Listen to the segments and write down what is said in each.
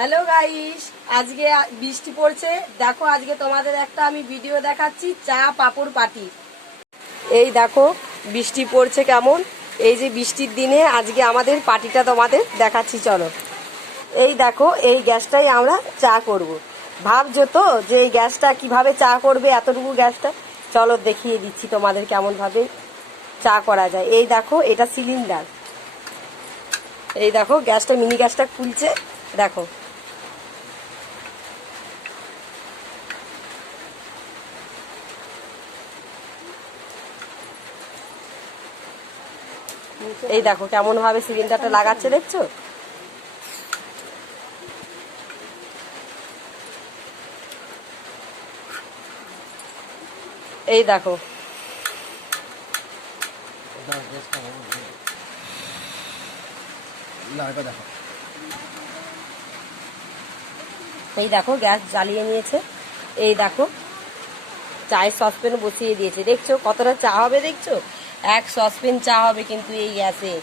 Hello guys, আজকে বৃষ্টি পড়ছে। দেখো, আজকে তোমাদের একটা আমি ভিডিও দেখাচ্ছি, চা পাপড় পাটি। এই দেখো, বৃষ্টি পড়ছে কেমন? এই যে বৃষ্টির দিনে আজকে আমাদের পাটিটা তোমাদের দেখাচ্ছি, চলো। এই দেখো, এই গ্যাসটাই আমরা চা করব। ভাবছ তো যে এই গ্যাসটা কীভাবে চা করবে, এতটুকু গ্যাসটা? চলো দেখিয়ে দিচ্ছি তোমাদের কেমন ভাবে চা করা যায়। এই দেখো, এটা সিলিন্ডার। এই দেখো, গ্যাসটা, মিনি গ্যাসটা খুলছে। দেখো এই দেখো কেমন ভাবে সিলিন্ডারটা লাগাচ্ছে, দেখছ? এই দেখো। এই দেখো, গ্যাস জ্বালিয়ে নিয়েছে। এই দেখো, চায়ের সসপ্যান বসিয়ে দিয়েছে। দেখছ, কতটা চা হবে, দেখছ? এক সসপ্যান চা হবে কিন্তু এই গ্যাসে।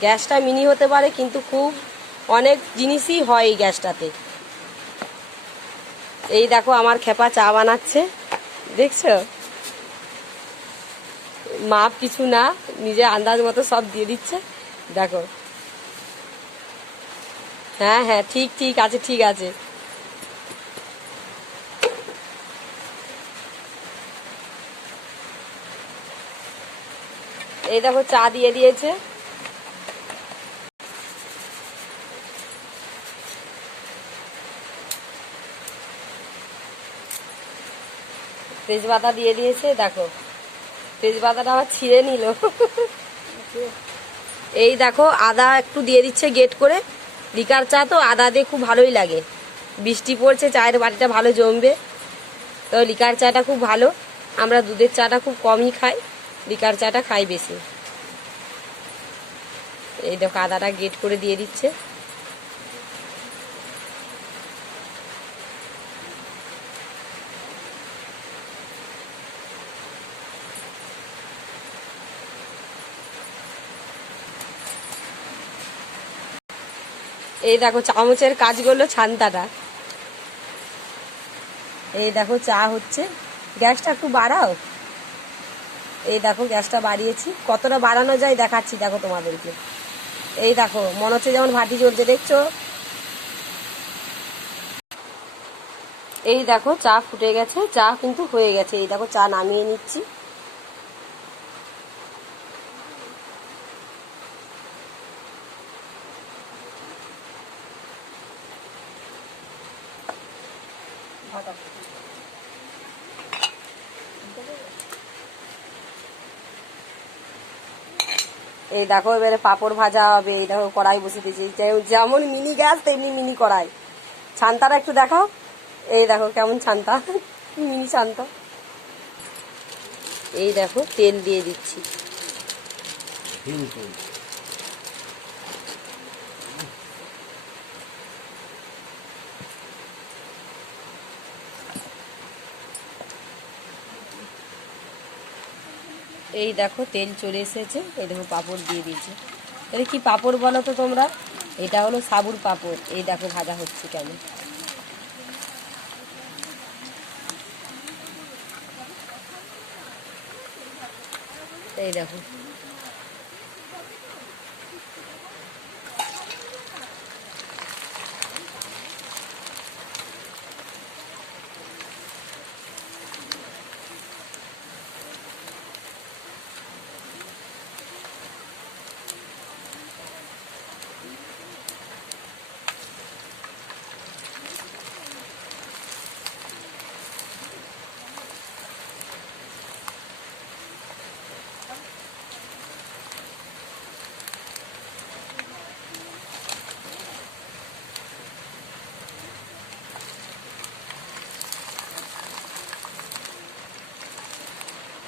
গ্যাসটা মিনি হতে পারে কিন্তু খুব অনেক জিনিসই হয় এই গ্যাসটাতে। এই দেখো আমার খেপা চা বানাচ্ছে। দেখছ? মাপ কিছু না, নিজে আন্দাজ মতো সব দিয়ে দিচ্ছে। দেখো। হ্যাঁ হ্যাঁ ঠিক ঠিক আছে ঠিক আছে। এই দেখো, চা দিয়ে দিয়েছে। তেজপাতা দিয়ে দিয়েছে, দেখো। তেজপাতাটা আবার ছিঁড়ে নিল। এই দেখো, আদা একটু দিয়ে দিচ্ছে গেট করে। লিকার চা তো, আদা দিয়ে খুব ভালোই লাগে। বৃষ্টি পড়ছে, চায়ের বাড়িটা ভালো জমবে। তো লিকার চাটা খুব ভালো। আমরা দুধের চাটা খুব কমই খাই। লিকার চাটা খাই বেশি। এই দেখো, আদাটা গেট করে দিয়ে দিচ্ছে। এই দেখো, চামচের কাজ করল ছান্তাটা। এই দেখো, চা হচ্ছে। গ্যাসটা একটু বাড়াও। এই দেখো, গ্যাসটা বাড়িয়েছি। কতটা বাড়ানো যায় দেখাচ্ছি দেখো তোমাদেরকে। এই দেখো, মনে হচ্ছে যেমন ভাটি চলছে দেখছ? এই দেখো, চা ফুটে গেছে, চা কিন্তু হয়ে গেছে। এই দেখো, চা নামিয়ে নিচ্ছি। এই দেখো, এবারে পাপড় ভাজা হবে, এই দেখো, কড়াই বসে দিয়েছি। যেমন মিনি গ্যাস, তেমনি মিনি কড়াই। ছান্তাটা একটু দেখাও। এই দেখো, কেমন ছান্তা। মিনি ছান্তা। এই দেখো, তেল দিয়ে দিচ্ছি। এই দেখো, তেল চলে এসেছে। এই দেখো, পাপড় দিয়ে দিয়েছে। এটা কি পাপড় বলো তো তোমরা? এটা হলো সাবুর পাপড়। এই দেখো, ভাজা হচ্ছে কেমন এই দেখো।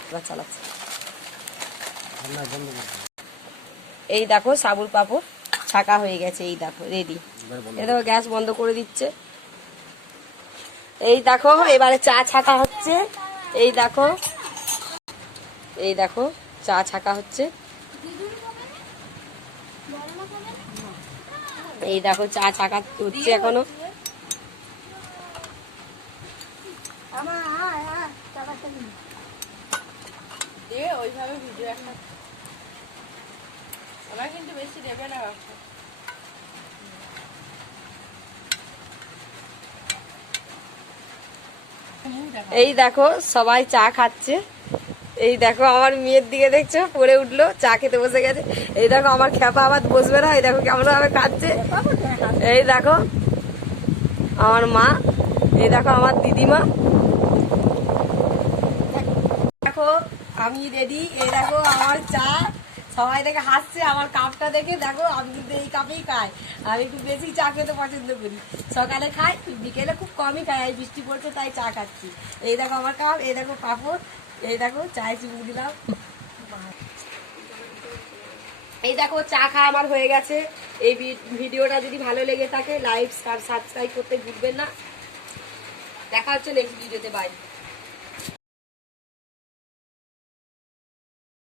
এবার চালাচ্ছি। এই দেখো সাবুর পাপড় ছাকা হয়ে গেছে এই দেখো রেডি এ দেখো গ্যাস বন্ধ করে দিচ্ছে। এই দেখো এবারে চা ছাকা হচ্ছে। এই দেখো এই দেখো চা ছাকা হচ্ছে। এই দেখো চা ছাকা হচ্ছে এখনও। আমার দিয়ে ওইভাবে ওরা কিন্তু বেশি দেবে না এই দেখো, সবাই চা খাচ্ছে। এই দেখো, আমার মেয়ের দিকে দেখছ, পড়ে উঠল, চা খেতে বসে গেছে। এই দেখো, আমার খেপা আবার বসবে না। এই দেখো কেমন ভাবে খাচ্ছে। এই দেখো, আমার মা, এই দেখো, আমার দিদিমা দেখো আমি রেডি এই দেখো আমার চা। সবাই দেখে হাসছে, আমার কাপটা দেখে দেখো আমি কিন্তু এই কাপেই খাই। আমি একটু বেশি চা খেতে পছন্দ করি। সকালে খাই, বিকেলে খুব কমই খাই, এই বৃষ্টি পড়ছে তাই চা খাচ্ছি। এই দেখো আমার কাপ, এই দেখো পাপড়, এই দেখো চায় চুমুক দিলাম। এই দেখো চা খাওয়া আমার হয়ে গেছে। এই ভিডিওটা যদি ভালো লেগে থাকে লাইক সাবস্ক্রাইব করতে ভুলবেন না। দেখা হচ্ছে নেক্সট ভিডিওতে বাই